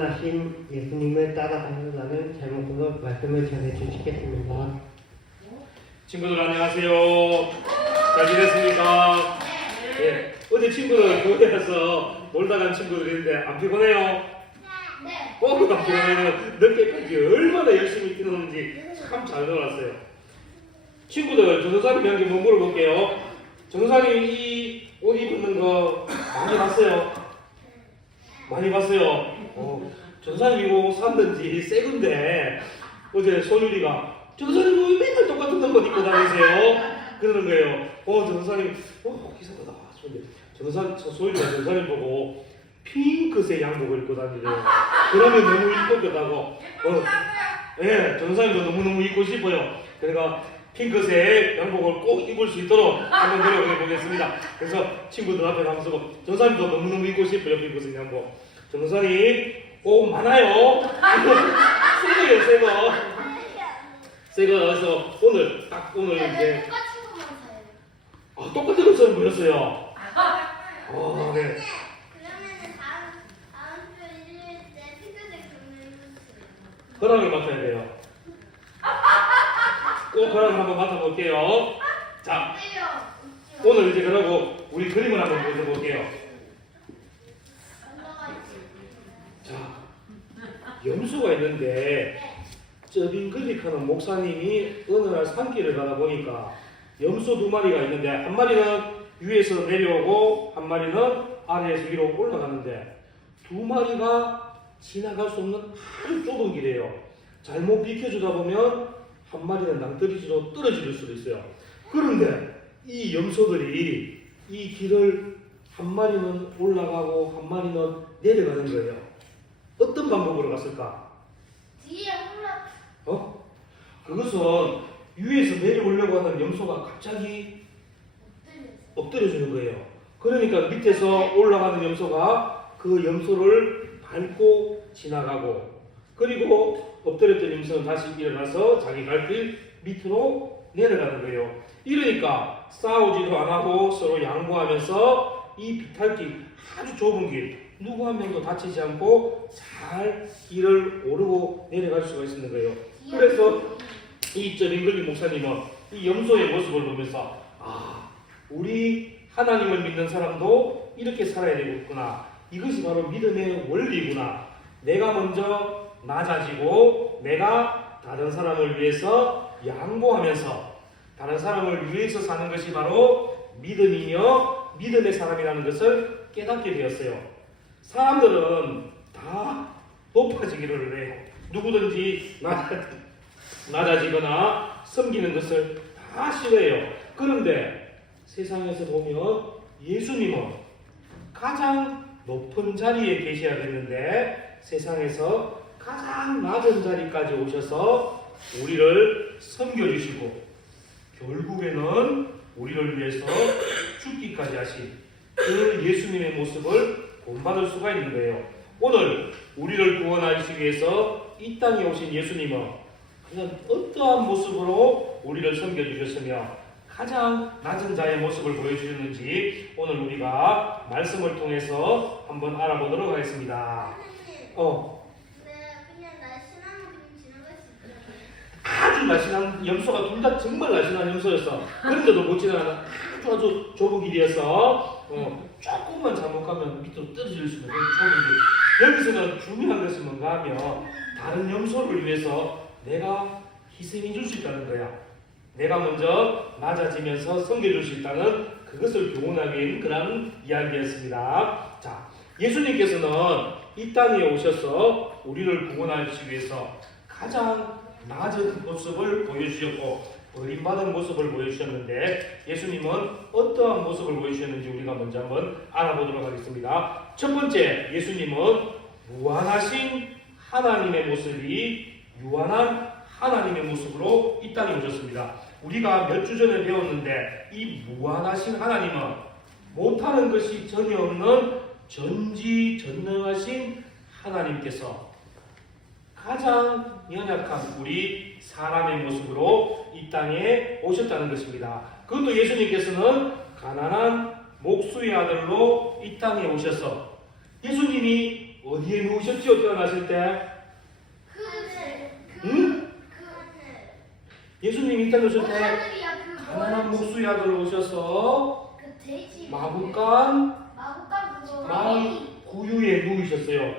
하신 예수님을 따라가려는 제목으로 말씀을 전해 주시겠습니다. 친구들 안녕하세요. 잘 지냈습니까? 네. 어제 친구들 교회 가서 놀다 간 친구들인데 안 피곤해요? 네. 안 피곤해요. 늦게까지 얼마나 열심히 뛰노는지 참 잘 놀았어요. 친구들 전도사님 한개 뭐 물어볼게요. 전도사님 이 옷 입는 거 많이 봤어요? 많이 봤어요. 전도사님 이거 샀는지 새 건데 어제 소율이가 전도사님 왜 맨날 똑같은 옷만 입고 다니세요? 그러는 거예요. 전도사님 기사가 나왔는데 소율이가 전도사님 보고 핑크색 양복을 입고 다니래요. 그러면 너무 이쁘겠다고. 예, 전도사님도 너무너무 입고 싶어요. 그러니까 핑크색 양복을 꼭 입을 수 있도록 한번 노력해 보겠습니다. 그래서 친구들 앞에 가면서 전도사님도 너무너무 입고 싶어요. 핑크색 양복. 전도사님 옷 많아요. 새거예요, 새거. 새거라서 오늘 이제 똑같은 것만 사요. 똑같은 것처럼 보였어요. 네. 그러면은 다음 주 일요일 때 핑크색 그림을 해주세요. 허락을 맡아야 돼요. 꼭 허락을 한번 맡아볼게요. 자, 오늘 이제 그러고 우리 그림을 한번 보여볼게요. 자, 염소가 있는데 저빙그릭하는 목사님이 어느 날 산길을 가다 보니까 염소 두 마리가 있는데 한 마리는 위에서 내려오고 한 마리는 아래에서 위로 올라가는데 두 마리가 지나갈 수 없는 아주 좁은 길이에요. 잘못 비켜주다 보면 한 마리는 낭떠러지로 떨어질 수도 있어요. 그런데 이 염소들이 이 길을 한 마리는 올라가고 한 마리는 내려가는 거예요. 어떤 방법으로 갔을까? 뒤에 올라. 그것은 위에서 내려오려고 하는 염소가 갑자기 엎드려주는 거예요. 그러니까 밑에서 올라가는 염소가 그 염소를 밟고 지나가고 그리고 엎드렸던 염소는 다시 일어나서 자기 갈 길 밑으로 내려가는 거예요. 이러니까 싸우지도 안 하고 서로 양보하면서 이 비탈길 아주 좁은 길 누구 한 명도 다치지 않고 잘 길을 오르고 내려갈 수가 있는 거예요. 그래서 이 저빙글리 목사님은 이 염소의 모습을 보면서 우리 하나님을 믿는 사람도 이렇게 살아야 되겠구나. 이것이 바로 믿음의 원리구나. 내가 먼저 낮아지고 내가 다른 사람을 위해서 양보하면서 다른 사람을 위해서 사는 것이 바로 믿음이며 믿음의 사람이라는 것을 깨닫게 되었어요. 사람들은 다 높아지기를 해요. 누구든지 낮아지거나 섬기는 것을 다 싫어해요. 그런데 세상에서 보면 예수님은 가장 높은 자리에 계셔야 되는데 세상에서 가장 낮은 자리까지 오셔서 우리를 섬겨주시고 결국에는 우리를 위해서 죽기까지 하신 그 예수님의 모습을 본받을 수가 있는 거예요. 오늘 우리를 구원하시기 위해서 이 땅에 오신 예수님은 그냥 어떠한 모습으로 우리를 섬겨주셨으며 가장 낮은 자의 모습을 보여주셨는지 오늘 우리가 말씀을 통해서 한번 알아보도록 하겠습니다. 그냥 날씬한 그림 지나갈 수 있어요. 아주 날씬한 염소가 둘 다 정말 날씬한 염소였어. 그런데도 못 지나가는 아주 좁은 길이어서 조금만 잘못하면 밑으로 떨어질 수 있는 좁은 길. 여기서는 중요한 것은 뭔가 하면 다른 염소를 위해서 내가 희생해 줄 수 있다는 거야. 내가 먼저 낮아지면서 섬겨줄 수 있다는 그것을 교훈하기 위한 그런 이야기였습니다. 자, 예수님께서는 이 땅에 오셔서 우리를 구원하시기 위해서 가장 낮은 모습을 보여주셨고 버림받은 모습을 보여주셨는데 예수님은 어떠한 모습을 보여주셨는지 우리가 먼저 한번 알아보도록 하겠습니다. 첫 번째, 예수님은 무한하신 하나님의 모습이 유한한 하나님의 모습으로 이 땅에 오셨습니다. 우리가 몇 주 전에 배웠는데 이 무한하신 하나님은 못하는 것이 전혀 없는 전지전능하신 하나님께서 가장 연약한 우리 사람의 모습으로 이 땅에 오셨다는 것입니다. 그것도 예수님께서는 가난한 목수의 아들로 이 땅에 오셔서 예수님이 어디에 누우셨지요? 태어나실 때? 응? 예수님이 이 땅에 오실 때 가난한 목수의 아들로 오셔서 마구간 마을 구유에 누우셨어요.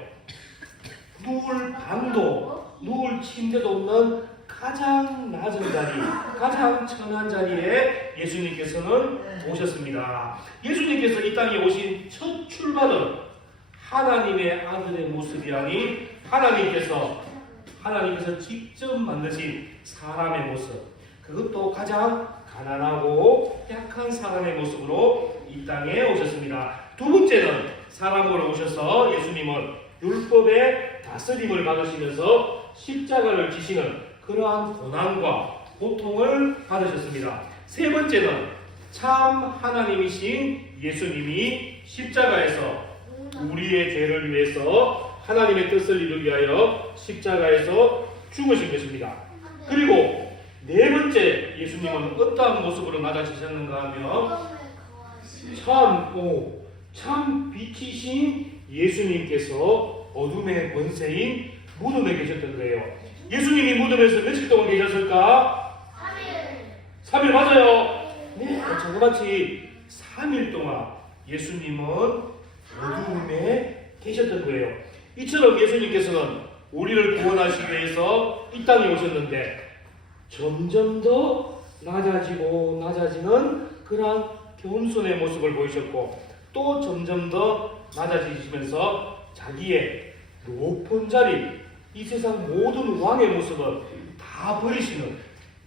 누울 방도 누울 침대도 없는 가장 낮은 자리, 가장 천한 자리에 예수님께서는 오셨습니다. 예수님께서 이 땅에 오신 첫 출발은 하나님의 아들의 모습이 아닌 하나님께서 직접 만드신 사람의 모습, 그것도 가장 가난하고 약한 사람의 모습으로 이 땅에 오셨습니다. 두 번째는 사람으로 오셔서 예수님은 율법의 다스림을 받으시면서 십자가를 지시는 그러한 고난과 고통을 받으셨습니다. 세 번째는 참 하나님이신 예수님이 십자가에서 우리의 죄를 위해서 하나님의 뜻을 이루기 위하여 십자가에서 죽으신 것입니다. 그리고 네 번째 예수님은 어떠한 모습으로 낮아지셨는가 하면 참 빛이신 예수님께서 어둠의 권세인 무덤에 계셨던 거예요. 예수님이 무덤에서 며칠 동안 계셨을까? 3일 맞아요. 네, 저같이 3일 동안 예수님은 어둠에 계셨던 거예요. 이처럼 예수님께서는 우리를 구원하시기 위해서 이 땅에 오셨는데 점점 더 낮아지는 그러한 겸손의 모습을 보이셨고 또 점점 더 낮아지시면서 자기의 높은 자리, 이 세상 모든 왕의 모습을 다 버리시는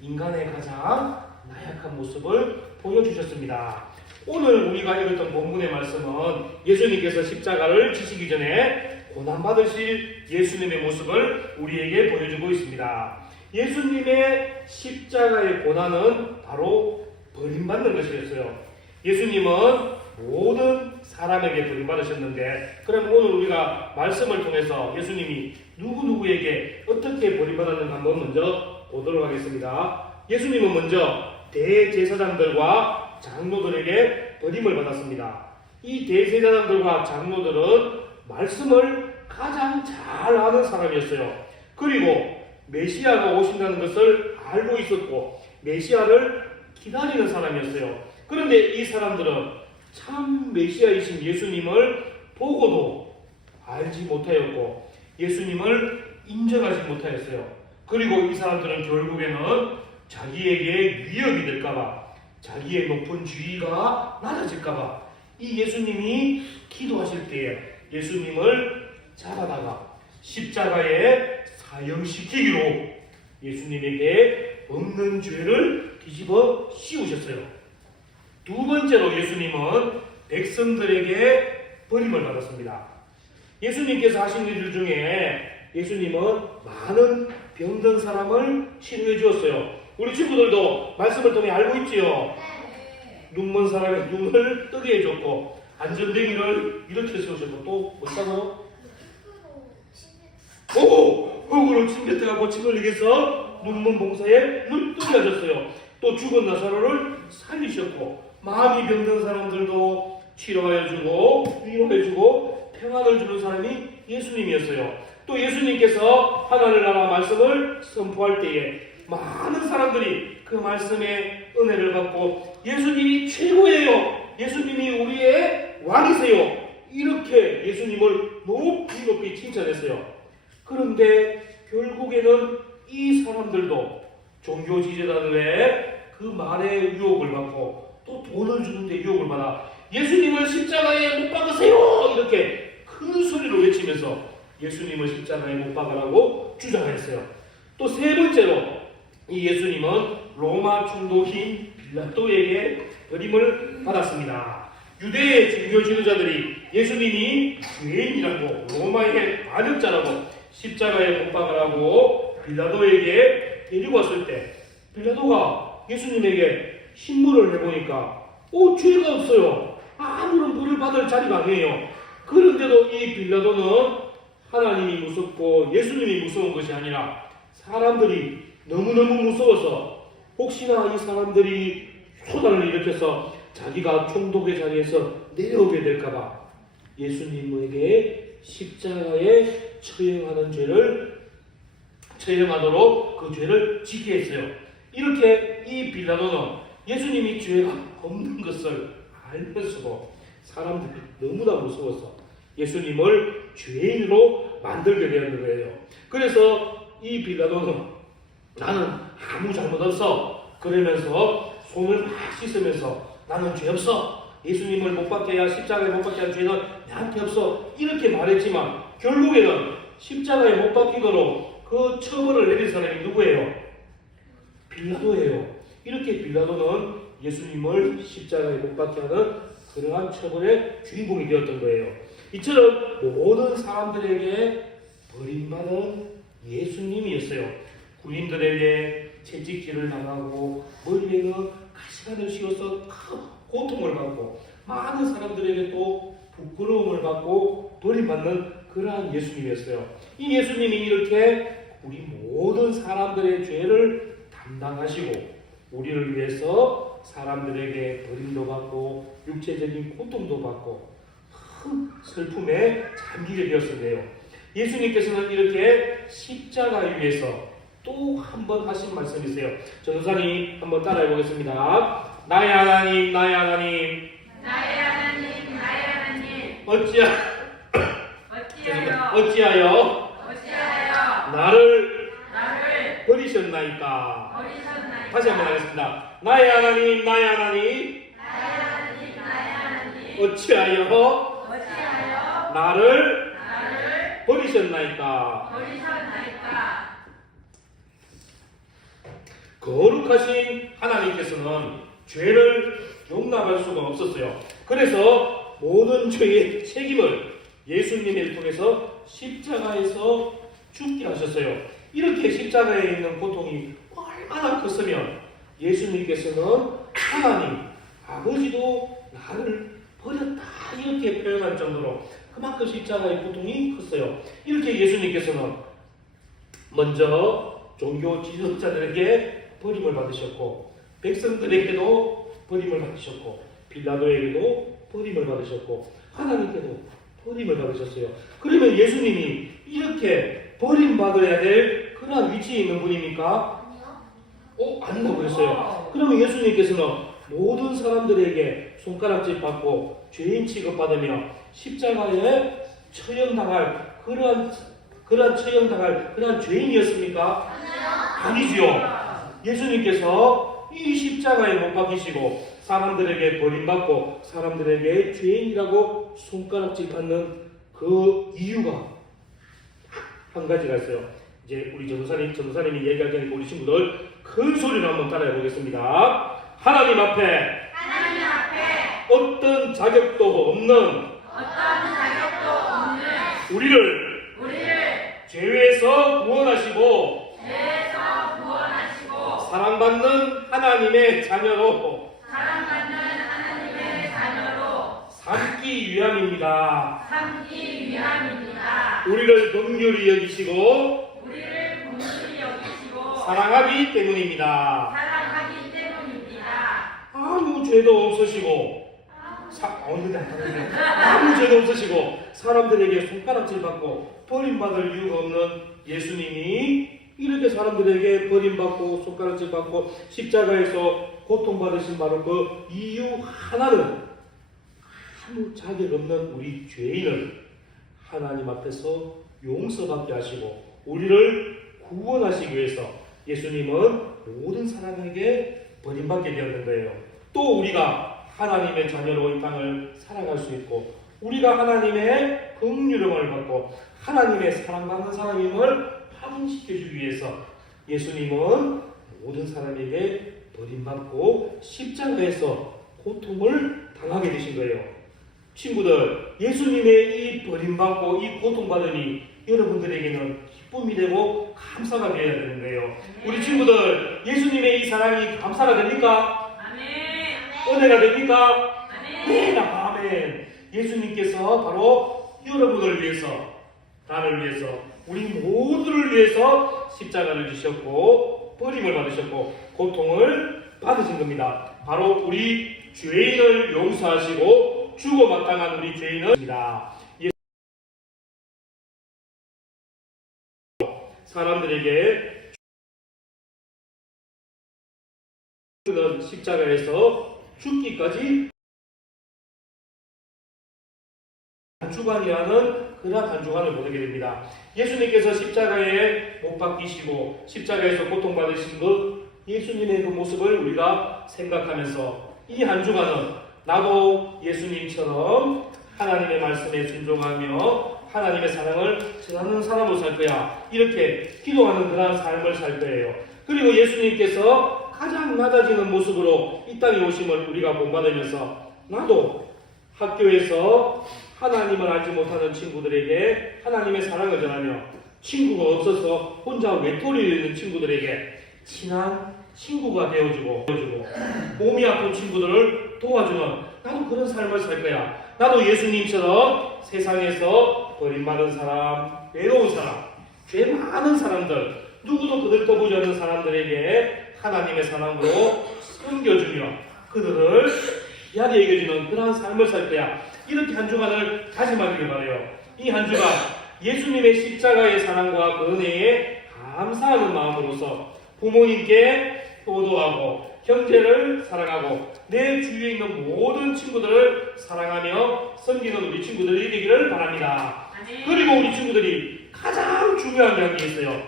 인간의 가장 나약한 모습을 보여주셨습니다. 오늘 우리가 읽었던 본문의 말씀은 예수님께서 십자가를 지시기 전에 고난받으실 예수님의 모습을 우리에게 보여주고 있습니다. 예수님의 십자가의 고난은 바로 버림받는 것이었어요. 예수님은 모든 사람에게 버림받으셨는데, 그럼 오늘 우리가 말씀을 통해서 예수님이 누구에게 어떻게 버림받았는가 한번 먼저 보도록 하겠습니다. 예수님은 먼저 대제사장들과 장로들에게 버림을 받았습니다. 이 대제사장들과 장로들은 말씀을 가장 잘 아는 사람이었어요. 그리고 메시아가 오신다는 것을 알고 있었고 메시아를 기다리는 사람이었어요. 그런데 이 사람들은 참 메시아이신 예수님을 보고도 알지 못하였고 예수님을 인정하지 못하였어요. 그리고 이 사람들은 결국에는 자기에게 위협이 될까봐, 자기의 높은 지위가 낮아질까봐 이 예수님이 기도하실 때에 예수님을 잡아다가 십자가에 사형시키기로 예수님에게 없는 죄를 뒤집어 씌우셨어요. 두 번째로 예수님은 백성들에게 버림을 받았습니다. 예수님께서 하신 일 중에 예수님은 많은 병든 사람을 치료해 주었어요. 우리 친구들도 말씀을 통해 알고 있지요. 눈먼 사람의 눈을 뜨게 해줬고 안전뱅이를 이렇게 세우셨고 또 뭐라고요? 흙으로 침 뱉어가고 침 흘리게 해서 눈먼 봉사에 눈 뜨게 하셨어요. 또 죽은 나사로를 살리셨고 마음이 병든 사람들도 치료해주고 위로해주고 평안을 주는 사람이 예수님이었어요. 또 예수님께서 하나님 나라 말씀을 선포할 때에 많은 사람들이 그 말씀의 은혜를 받고 예수님이 최고예요, 예수님이 우리의 왕이세요, 이렇게 예수님을 높이 칭찬했어요. 그런데 결국에는 이 사람들도 종교 지도자들의 그 말에 유혹을 받고 또 돈을 주는데 유혹을 받아 예수님을 십자가에 못 박으세요 이렇게 큰 소리로 외치면서 예수님을 십자가에 못 박으라고 주장했어요. 또 세 번째로 이 예수님은 로마 총독인 빌라도에게 버림을 받았습니다. 유대의 종교 지도자들이 예수님이 죄인이라고 로마의 반역자라고 십자가에 못 박으라고 빌라도에게 데리고 왔을 때 빌라도가 예수님에게 신문을 해보니까 죄가 없어요. 아무런 벌을 받을 자리가 아니에요. 그런데도 이 빌라도는 하나님이 무섭고 예수님이 무서운 것이 아니라 사람들이 너무너무 무서워서 혹시나 이 사람들이 소란을 일으켜서 자기가 총독의 자리에서 내려오게 될까봐 예수님에게 십자가에 처형하도록 그 죄를 지게 했어요. 이렇게 이 빌라도는 예수님이 죄가 없는 것을 알면서도 사람들이 너무나 무서워서 예수님을 죄인으로 만들게 되었는 거예요. 그래서 이 빌라도는 나는 아무 잘못 없어 그러면서 손을 막 씻으면서 나는 죄 없어, 예수님을 못 박게 해야 십자가에 못 박게 한 죄는 나한테 없어 이렇게 말했지만 결국에는 십자가에 못 박히도록 그 처벌을 내린 사람이 누구예요? 빌라도예요. 이렇게 빌라도는 예수님을 십자가에 못 박게 하는 그러한 처벌의 주인공이 되었던 거예요. 이처럼 모든 사람들에게 버림받은 예수님이었어요. 군인들에게 채찍질을 당하고 머리에는 가시관을 씌워서 큰 고통을 받고 많은 사람들에게 또 부끄러움을 받고 버림받는 그러한 예수님이었어요. 이 예수님이 이렇게 우리 모든 사람들의 죄를 담당하시고 우리를 위해서 사람들에게 버림도 받고 육체적인 고통도 받고 큰 슬픔에 잠기게 되었는데요. 예수님께서는 이렇게 십자가 위에서 또 한 번 하신 말씀이세요. 전도사님 한번 따라해 보겠습니다. 나의 하나님, 나의 하나님, 나의 하나님, 나의 하나님, 어찌하여 나를 버리셨나이까. 다시 한번 하겠습니다. 나의 하나님, 나의 하나님, 어찌하여 나를 버리셨나이까. 거룩하신 하나님께서는 죄를 용납할 수가 없었어요. 그래서 모든 죄의 책임을 예수님을 통해서 십자가에서 죽게 하셨어요. 이렇게 십자가에 있는 고통이 얼마나 컸으면 예수님께서는 하나님 아버지도 나를 버렸다 이렇게 표현할 정도로 그만큼 십자가의 고통이 컸어요. 이렇게 예수님께서는 먼저 종교 지도자들에게 버림을 받으셨고 백성들에게도 버림을 받으셨고 빌라도에게도 버림을 받으셨고 하나님께도 버림을 받으셨어요. 그러면 예수님이 이렇게 버림받아야 될 그런 위치에 있는 분입니까? 아니라고 그랬어요. 그러면 예수님께서는 모든 사람들에게 손가락질 받고 죄인 취급받으며 십자가에 처형당할 그러한 죄인이었습니까? 아니지요. 예수님께서 이 십자가에 못 박히시고 사람들에게 버림받고 사람들에게 죄인이라고 손가락질 받는 그 이유가 한 가지가 있어요. 이제 우리 전도사님이 얘기할 테니까 우리 친구들 큰 소리로 한번 따라해 보겠습니다. 하나님 앞에 어떤 자격도 없는 우리를 죄에서 구원하시고 사랑받는 하나님의 자녀로 삼기 위함입니다. 우리를 긍휼히 여기시고 사랑하기 때문입니다. 아무 죄도 없으시고 아무 죄도 없으시고 사람들에게 손가락질 받고 버림받을 이유가 없는 예수님이 이렇게 사람들에게 버림받고 손가락질 받고 십자가에서 고통받으신 바로 그 이유 하나는 아무 자격 없는 우리 죄인을 하나님 앞에서 용서받게 하시고 우리를 구원하시기 위해서 예수님은 모든 사람에게 버림받게 되었는 거예요. 또 우리가 하나님의 자녀로 이 땅을 살아갈 수 있고 우리가 하나님의 긍휼을 받고 하나님의 사랑받는 사람임을 확인시켜주기 위해서 예수님은 모든 사람에게 버림받고 십자가에서 고통을 당하게 되신 거예요. 친구들, 예수님의 이 버림받고 이 고통받음이 여러분들에게는 기쁨이 되고 감사가 되어야 되는 거예요. 우리 친구들, 예수님의 이 사랑이 감사가 됩니까? 은혜가 됩니까? 네, 아멘. 예수님께서 바로 여러분을 위해서, 나를 위해서, 우리 모두를 위해서 십자가를 지셨고 버림을 받으셨고 고통을 받으신 겁니다. 바로 우리 죄인을 용서하시고 죽어 마땅한 우리 죄인을 입니다. 사람들에게 십자가에서 죽기까지 한 주간이라는 그러한 한 주간을 보내게 됩니다. 예수님께서 십자가에 못 박히시고 십자가에서 고통받으신 것, 예수님의 그 모습을 우리가 생각하면서 이 한 주간은 나도 예수님처럼 하나님의 말씀에 순종하며 하나님의 사랑을 전하는 사람으로 살 거야, 이렇게 기도하는 그러한 삶을 살 거예요. 그리고 예수님께서 가장 낮아지는 모습으로 이 땅에 오심을 우리가 본받으면서 나도 학교에서 하나님을 알지 못하는 친구들에게 하나님의 사랑을 전하며, 친구가 없어서 혼자 외톨이에 있는 친구들에게 친한 친구가 되어주고 몸이 아픈 친구들을 도와주는, 나도 그런 삶을 살 거야. 나도 예수님처럼 세상에서 버림받은 사람, 외로운 사람, 죄 많은 사람들, 누구도 그들 떠보지 않는 사람들에게 하나님의 사랑으로 섬겨주며 그들을 귀하게 여겨주는 그러한 삶을 살 거야. 이렇게 한 주간을 다짐하기를 바라요. 이 한 주간 예수님의 십자가의 사랑과 그 은혜에 감사하는 마음으로서 부모님께 효도하고 형제를 사랑하고 내 주위에 있는 모든 친구들을 사랑하며 섬기는 우리 친구들이 되기를 바랍니다. 그리고 우리 친구들이 가장 중요한 게 있어요.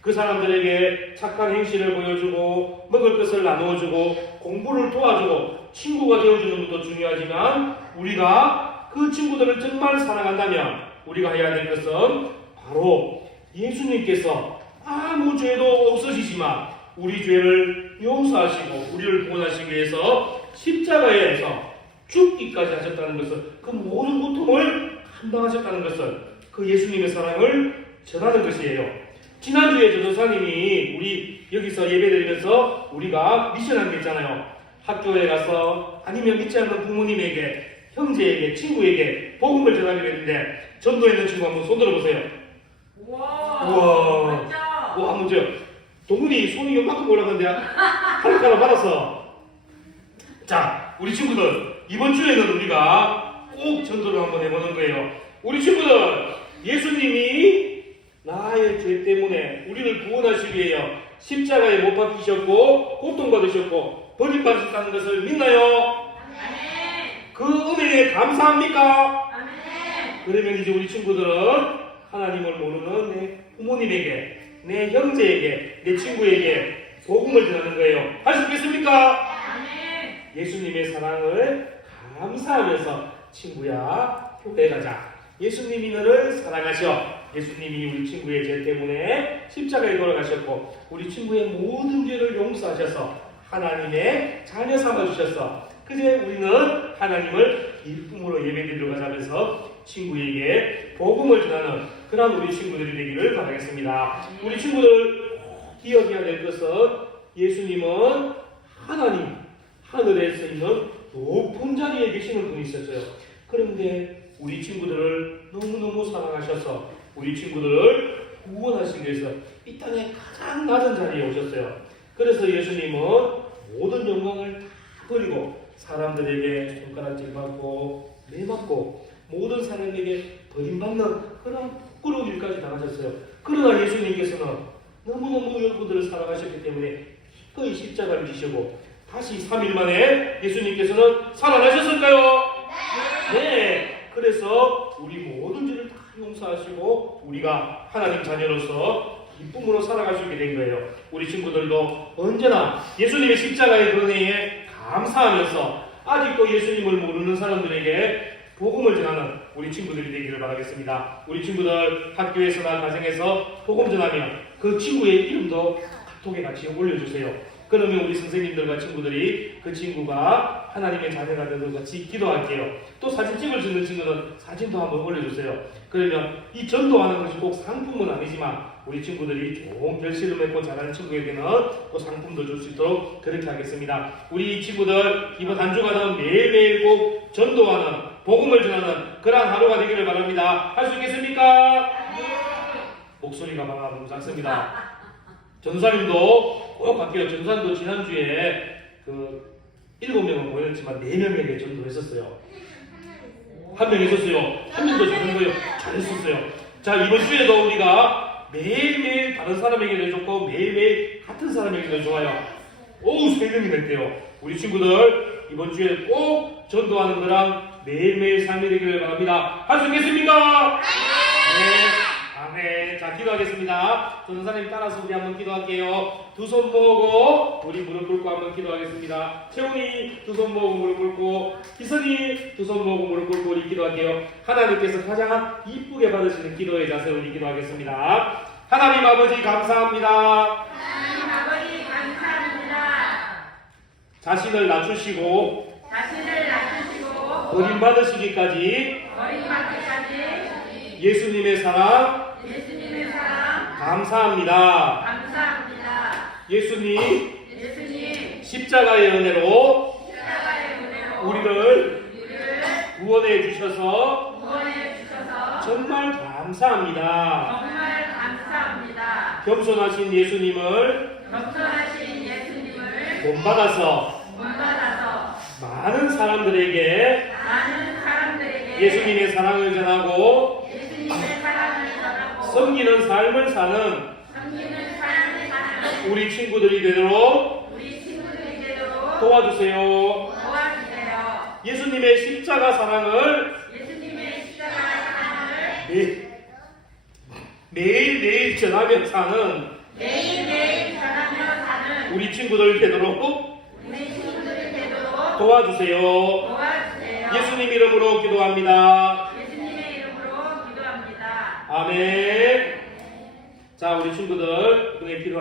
그 사람들에게 착한 행실을 보여주고 먹을 것을 나누어주고 공부를 도와주고 친구가 되어주는 것도 중요하지만, 우리가 그 친구들을 정말 사랑한다면 우리가 해야 될 것은 바로 예수님께서 아무 죄도 없으시지만 우리 죄를 용서하시고 우리를 구원하시기 위해서 십자가에서 죽기까지 하셨다는 것을, 그 모든 고통을 감당하셨다는 것을, 그 예수님의 사랑을 전하는 것이에요. 지난주에 전도사님이 우리 여기서 예배드리면서 우리가 미션한 게 있잖아요. 학교에 가서 아니면 믿지 않는 부모님에게, 형제에게, 친구에게 복음을 전하기로 했는데, 전도에 있는 친구 한번 손 들어보세요. 우와, 와, 문제요. 동훈이 손이 요만큼 올라갔는데 하나하나 받아서. 자, 우리 친구들, 이번 주에는 우리가 꼭 전도를 한번 해보는 거예요. 우리 친구들, 예수님이 나의 죄 때문에 우리를 구원하시기 위해 십자가에 못 박히셨고 고통받으셨고 버림받으셨다는 것을 믿나요? 그 은혜에 감사합니까? 그러면 이제 우리 친구들은 하나님을 모르는 내 부모님에게, 내 형제에게, 내 친구에게 복음을 전하는 거예요. 할 수 있겠습니까? 예수님의 사랑을 감사하면서 친구야, 교회 가자. 예수님이 너를 사랑하셔. 예수님이 우리 친구의 죄 때문에 십자가에 돌아가셨고 우리 친구의 모든 죄를 용서하셔서 하나님의 자녀 삼아주셨어. 그제 우리는 하나님을 기쁨으로 예배드리러 가자면서 친구에게 복음을 전하는 그런 우리 친구들이 되기를 바라겠습니다. 우리 친구들 기억해야 될 것은, 예수님은 하나님, 하늘에서 있는 높은 자리에 계시는 분이셨어요. 그런데 우리 친구들을 너무너무 사랑하셔서 우리 친구들을 구원하시기 위해서 이 땅에 가장 낮은 자리에 오셨어요. 그래서 예수님은 모든 영광을 다 버리고 사람들에게 손가락질 받고 매맞고 모든 사람에게 버림받는 그런 부끄러운 일까지 당하셨어요. 그러나 예수님께서는 너무너무 여러분들을 사랑하셨기 때문에 기꺼이 십자가를 지시고 다시 3일 만에 예수님께서는 살아나셨을까요? 네. 그래서 우리 모든 죄를 다 용서하시고 우리가 하나님 자녀로서 기쁨으로 살아갈 수 있게 된 거예요. 우리 친구들도 언제나 예수님의 십자가의 은혜에 감사하면서 아직도 예수님을 모르는 사람들에게 복음을 전하는 우리 친구들이 되기를 바라겠습니다. 우리 친구들 학교에서나 가정에서 복음 전하며 그 친구의 이름도 카톡에 같이 올려주세요. 그러면 우리 선생님들과 친구들이 그 친구가 하나님의 자녀가 되도록 같이 기도할게요. 또 사진 찍을 수 있는 친구는 사진도 한번 올려주세요. 그러면 이 전도하는 것이 꼭 상품은 아니지만 우리 친구들이 좋은 결실을 맺고 잘하는 친구에게는 또 상품도 줄 수 있도록 그렇게 하겠습니다. 우리 친구들 이번 한 주간은 매일매일 꼭 전도하는, 복음을 전하는 그러한 하루가 되기를 바랍니다. 할 수 있겠습니까? 목소리가 너무 작습니다. 전사님도 꼭 갈게요. 전사님도 지난주에 그 7명은 모였지만 4명에게 전도했었어요. 한 명 있었어요. 한 명도 잘한 거예요. 잘했었어요. 자, 이번 주에도 우리가 매일매일 다른 사람에게도 좋고 매일매일 같은 사람에게도 좋아요. 오우 생명이 됐대요. 우리 친구들 이번 주에 꼭 전도하는 거랑 매일매일 삶이 되기를 바랍니다. 할 수 있겠습니까? 네. 아멘. 자, 기도하겠습니다. 전도사님 따라서 우리 한번 기도할게요. 두 손 모으고 우리 무릎 꿇고 한번 기도하겠습니다. 채훈이 두 손 모으고 무릎 꿇고, 희선이 두 손 모으고 무릎 꿇고 우리 기도할게요. 하나님께서 가장 이쁘게 받으시는 기도의 자세로 우리 기도하겠습니다. 하나님 아버지 감사합니다. 하나님 아버지 감사합니다. 자신을 낮추시고 자신을 낮추시고 버림받으시기까지 버림받기까지 예수님의 사랑 예수님의 사랑 감사합니다. 감사합니다. 예수님 예수님 십자가의 은혜로 십자가의 은혜로 우리를 우리를 구원해 주셔서 구원해 주셔서 정말 감사합니다. 정말 감사합니다. 겸손하신 예수님을 겸손하신 예수님을 본받아서 본받아서 많은 사람들에게 많은 사람들에게 예수님의 사랑을 전하고 예수님의 사랑을 전하고 섬기는 삶을 사는 섬기는 사랑을 사는 우리 친구들이 되도록 우리 친구들이 되도록 도와주세요. 도와주세요. 예수님의 십자가 사랑을 예수님의 십자가 사랑을 매일매일 전하며 사는 매일매일 전하며 사는 우리 친구들 되도록 우리 친구들이 되도록 도와주세요. 도와주세요. 예수님 이름으로 기도합니다. 예수님의 이름으로 기도합니다. 아멘. 자, 우리 친구들, 그에 필요한